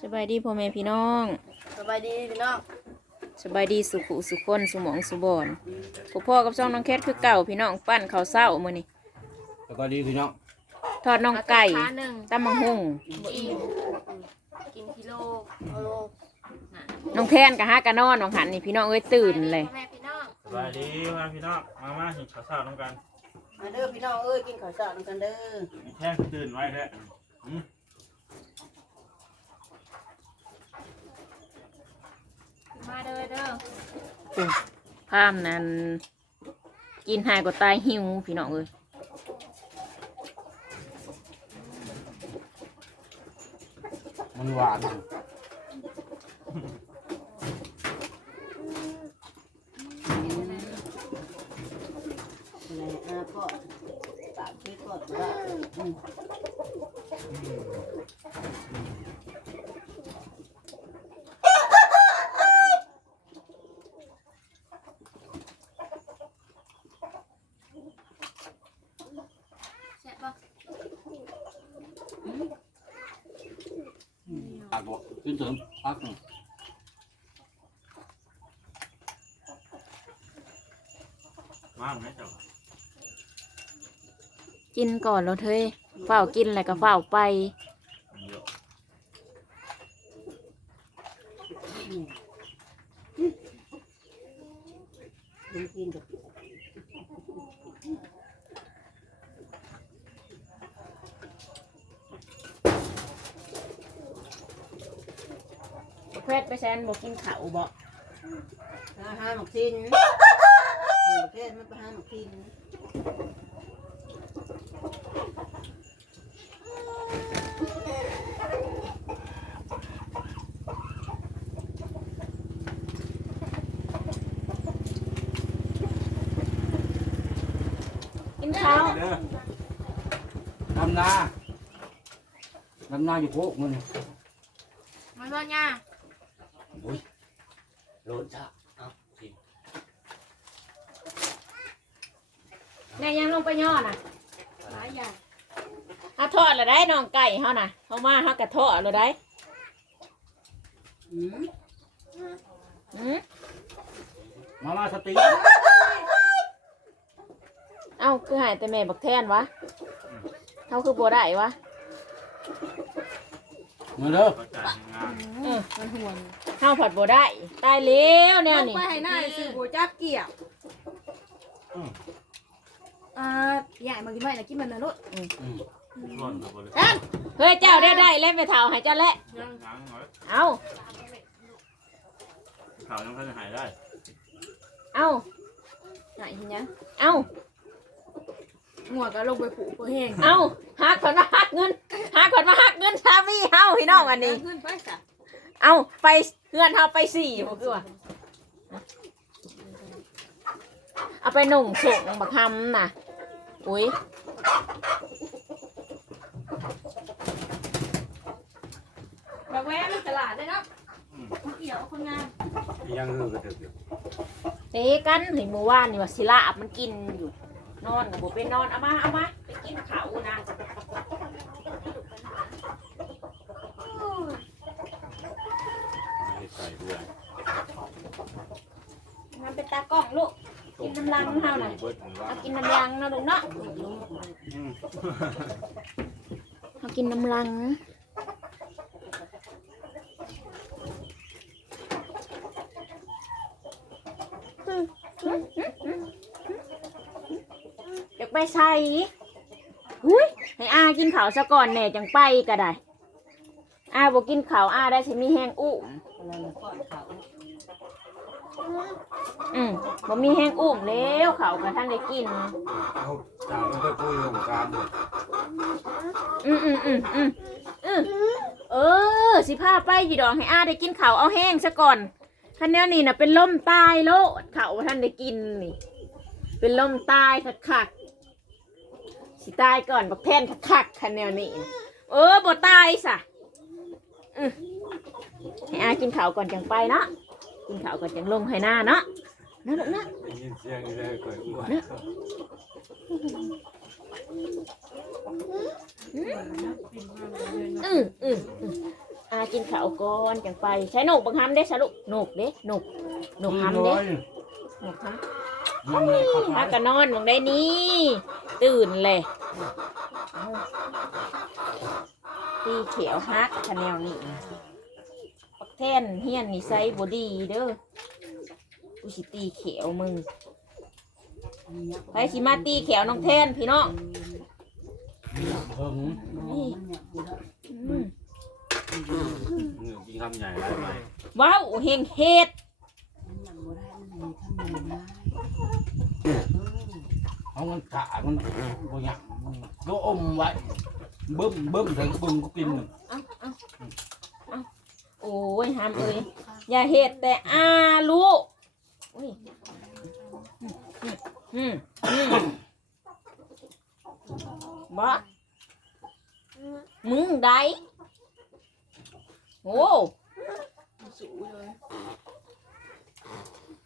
สบายดีพ่อแม่พี่น้อง สบายดีพี่น้องสบายดีสุขุสุขคนสุหมองสุบอนพ่อพ่อกับช่องน้องแคทคือเก่าพี่น้องปั้นข้าวเศร้ามื้อนี้แล้วก็ดีพี่น้องทอดน้องไก่ขาหนึ่งตำมังหุงบ่อิ่มกินกิโลเอาโลน้องแทนกับฮากะนอนน้องหันนี่พี่น้องเอ้ยตื่นเลยแม่พี่น้องสบายดีมาพี่น้องมามาหินข้าวเช้าน้ำกันมาเด้อพี่น้องเอ้ยกินข้าวเช้าด้วยกันเด้อแท่งตื่นไว้แท้ มมาเด้อเด้อพามนั้นกินหายก็ตายหิวพี่น้องเอ้ยมันหวานอะไรอ่าพ่อปากพี่พ่อว่ากบอกขึ้นถึงพักหนึ่งมาไหมเจ้ากินก่อนแล้วเธอเฝ้าวกินอะไรก็เฝ้าวไป เยอะ กินกินกับ เพชรไปแซนบอกกินข้าวบอกอาหารหมกทินหมูประเภทมันอาหารหมกทินกินข้าวเด้อลำนาลำนาอยู่โคกมันนี่มันว่าง่าโลนชาเอาสิแน่ยังลงไปย่อน่ะหลายอย่างเฮาทอดแล้วได้น้องไก่เฮาน่ะเฮามาเฮากะทอดแล้วได้อืมอืมมามาสติเอ้าคือหายแต่แม่บักแทนวะเฮาคือบ่ได้วะ มาเด้อเข้าใจงานเออมันห่วงเฮาผัดบ่ได้ตายแล้วแนวลงนี้ไปให้หน้าซื้อโบจับเกี่ยวอ่าใหญ่มากินไม่นะกินมันนะลูกอืมร่อนกับบริเอ็นเฮ้ยเจ้าได้ได้แล้วไปเฒ่าให้เจ้าแล้วยังยังหน่อยเอ้าข่าวยังพันหายได้เอ้าไหนทีเนี้ยเอ้า หัวก็ลงไปผูกก็แห้งเอ้าหักคนมาหักเงินหักคนมาหักเงินสามีเฮาพี่น้องอันนี้ ขึ้นไปจ้ะเอ้าไปเฮือนเฮาไปสี่บ่คือว่าเอาไปหนุ่งส่งบักคำน่ะ อุ้ยแบบแวะในตลาดเลยเนาะเกี่ยวคนงานยังเฮือกระเถิบอยู่เตะกันเห็นเมื่อวานนี่ว่าสิลาบมันกินอยู่ นอนกับบ่เป็นนอนเอามาเอามาไปกินข้าวนะให้ใส่ด้วยมันเป็นตากล้องลูก กินน้ำลังเฮาน่ะเบิดผมว่าเอากินน้ำลังนะลูกเนาะอืมเอากินน้ำลังนะเดี๋ยวไป ใส่หุ้ยให้อากินข้าวซะก่อนแหน่จังไปก็ได้อาบอกกินข้าวอาได้สิมีแห้งอุ้มอืมบ่มีแห้งอุ้มแล้วข้าวกับท่านได้กินเอาจางมันก็คุยเรื่องการด้วยอืมอืมอืมอืมอืมเออ สิพาไปอยี่ดอกให้อาได้กินข้าวเอาแห้งซะก่อนคันแนวนี้น่ะเป็นลมตายโลดข้าวท่านได้กินนี่ เป็นลมตายคักๆ สิตายก่อนบักแทนคักๆคันแนวนี้น่ะเออบ่ตายซะอืมให้อากินข้าวก่อนจังไปเนาะ กินข้าวก่อนจังลงให้หน้าเนาะนะลูกนะได้ยินเสียงเลยก่อยอ้วนอืมอืมอืมอากินข้าวก่อนจังไปใช้หนกบังคับเด้สรุปหนกเด้หนกหนกสี่ทำร้เด้อยหนกทำยังเลยครับถ้าก็นอนบังได้นี่ ตื่นเลย ตีเขียวฮักคะแนวนี้ปักแท่นเฮียนนี่ไซบอดีเด้อกูสิตีเขียวมึงไปสิมาตีเขียวน้องแท่นพี่น้องเพิ่งอืมมือกินคำใหญ่ได้ไหมว้าวเฮงเฮ็ดเอาเงินกะมันบ่หยังก็อมไว้ เบิ่มเบิ่มใส่กระบุงก็กินเอาเอาเอาโอ้ยหามเอ้ยอย่าเฮ็ดแต่อาลูกอุ้ยอืมอืมบ่มึงได้โอ้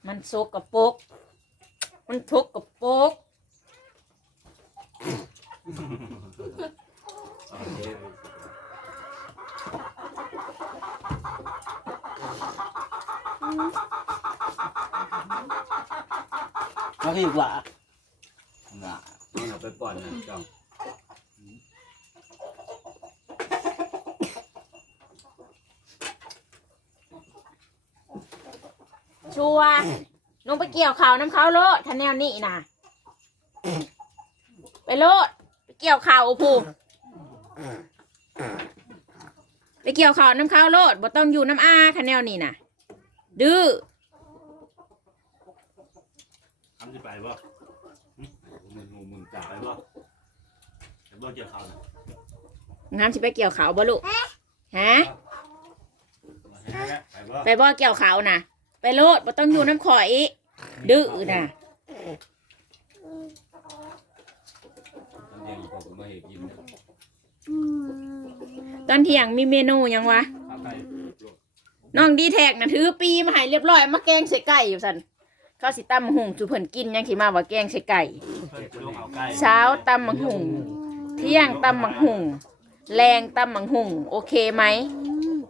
มันโซกกระปรกมันทุกกระปรก มาอีกละน่ะนี่เราไปก่อนนะจ้องชัวร์ลงไปเกี่ยวข่าวน้ำเขาโลดทันแนวนี้นะไปโลดไปเกี่ยวข่าวผู ไปเกี่ยวข่าวน้ำเขาโลดบ่ต้องอยู่น้ำอาทันแนวนี้นะดื้อทำที่ไปบ่หึมึงมึงมึงจ่าไปบ่ไปบ่เจอเขาน่ะงามสิไปเกี่ยวข่าวบ่ลูกฮะไปบ่ไปบ่เกี่ยวข่าวนะไปโลดบ่ต้องอยู่น้ำข่อยอีดื้อนะตอนเย็นผมมาเห็นกินนะ ตอนเที่ยงมีเมนูหยังวะข้าวไก่ลวกน้องดีแท็กนะถือปีมาให้เรียบร้อยมาแกงใส่ไก่อยู่สันเขาสิตำมะหุงจูเพิ่นกินยังสิมาว่าแกงใส่ไก่เพิ่นลวกเอาไก่ เช้าตำมะหุงเที่ยงตำมะหุงแรงตำมะหุงโอเคไหม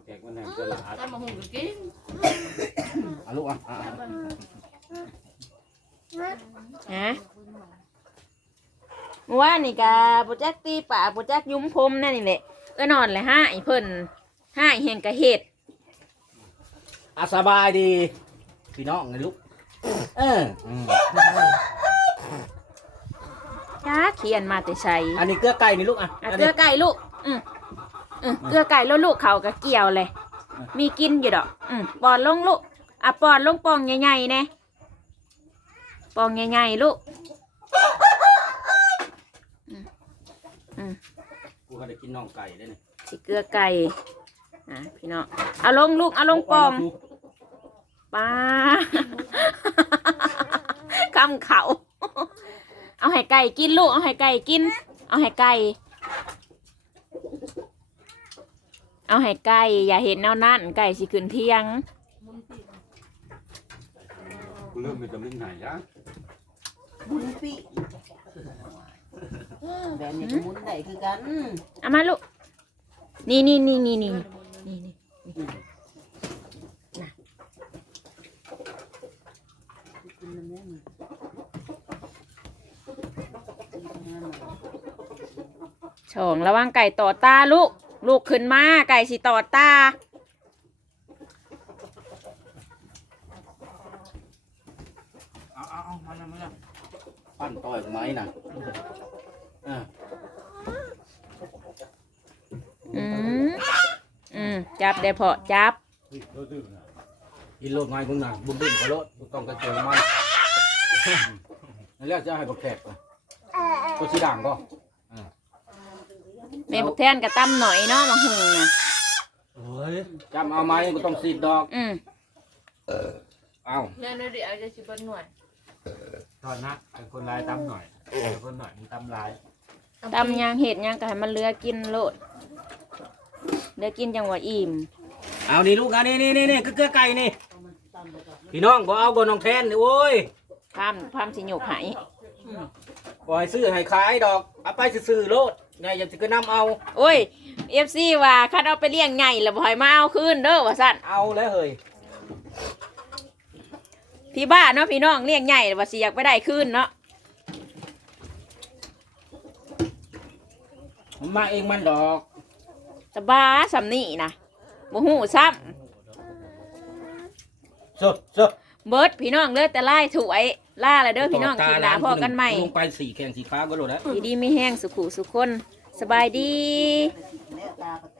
แกงมันแห้งจะละอัดเอาลูกอะอะฮะเมื่อว่านนี่กาโปรเจกตีป่าโปรเจกยุ้มพรมนั่นนี่แหละเออนอนเลยห้าไอ้เพิ่นห้าไอ้เฮงกะเห็ดอะสบายดีพี่น้องไงลูกเอออืมจ้าเขียนมาแต่ใส่อันนี้เกลือไก่นี่ลูกอะอะอันเกลืนี้อไก่ลูกอืมอืมเกลือไก่แล้วลูกเขาก็เกี่ยวเลย มีกินอยู่ดอก อืมปอนลงลูกอะปอนลงปองใหญ่ๆแน่ปองใหญ่ๆลูก กูก็ได้กินน่องไก่ได้นี่สิเกลือไก่อะพี่น้องเอาลงลูกเอาลงปองป้าคำเขา เอาให้ไก่กินลูก เอาให้ไก่กิน เอาให้ไก่ เอาให้ไก่ อย่าเห็นแนวนั่นไก่สิขึ้นเที่ยงกูเริ่มมีตำลึงหายจ้ะบุญปี แบบนี้ก็หมุนได้คือกันเอามาลูก นี่นี่นี่นี่นี่นี่นี่กินน้ำแม่นี่ช่องระวังไก่ต่อตาลูก ลูกขึ้นมาไก่สิต่อตาเอาเอาเอามาแล้วมาแล้วปั้นต่อยกับไม้น่ะอะ อืมอืม จับได้พอจับกินโลดไม้มึงน่ะบุ้มบุ้มกระโลดบ่ต้องกระเจียวมันนั่นแหละจะให้บักแขกก่อนตัวสีด่างก็แม่บักแทนกับตั้มหน่อยเนาะมาหุงนะเฮ้ยจำเอาไม้ก็ต้องสีดดอก อืมเอาเนี่ยเดี๋ยวจะชิบหน่วยตอนนะเป็นคนลายตำหน่อยเป็นคนหน่อยมีตำลายตั้มยางเห็ดยางก็ให้มันเหลือกินโลด เหลือกินจังหวะอิ่มเอานี่ลูกเอานี่นี่นี่นี่เกลือไก่นี่ พี่น้องบ่เอาบ่น้องแทนนี่โอ้ยพามพามสิโยกไหายบ่ให้ซื้อให้ขายดอกเอาไปซื้อๆโลดไงอยากจะก็น้ำเอา โอ้ยเอฟซีว่าคันเอาไปเลี้ยงไงแล้วบ่ให้มาเอาคืนเด้อว่าสั่นเอาแล้วเฮ้ยพี่บ้าเนาะพี่น้องเลี้ยงไงว่าสิอยากไปได้คืนเนาะมันมาเองมันดอก แตะบ้าสำนี่นะบ่ฮู้ซ้เซ่อเซ่อำเบิดพี่น้องเด้อแต่ไล่ถวยล่าเลยเด้อพี่น้องคลิปหน้าพอกันใหม่ ลงไปสี่แข่งสีฟ้าก็โดดแล้ว ดีดีๆมีแห้งสุขุสุขคนสบายดีแล้วตาก็แตก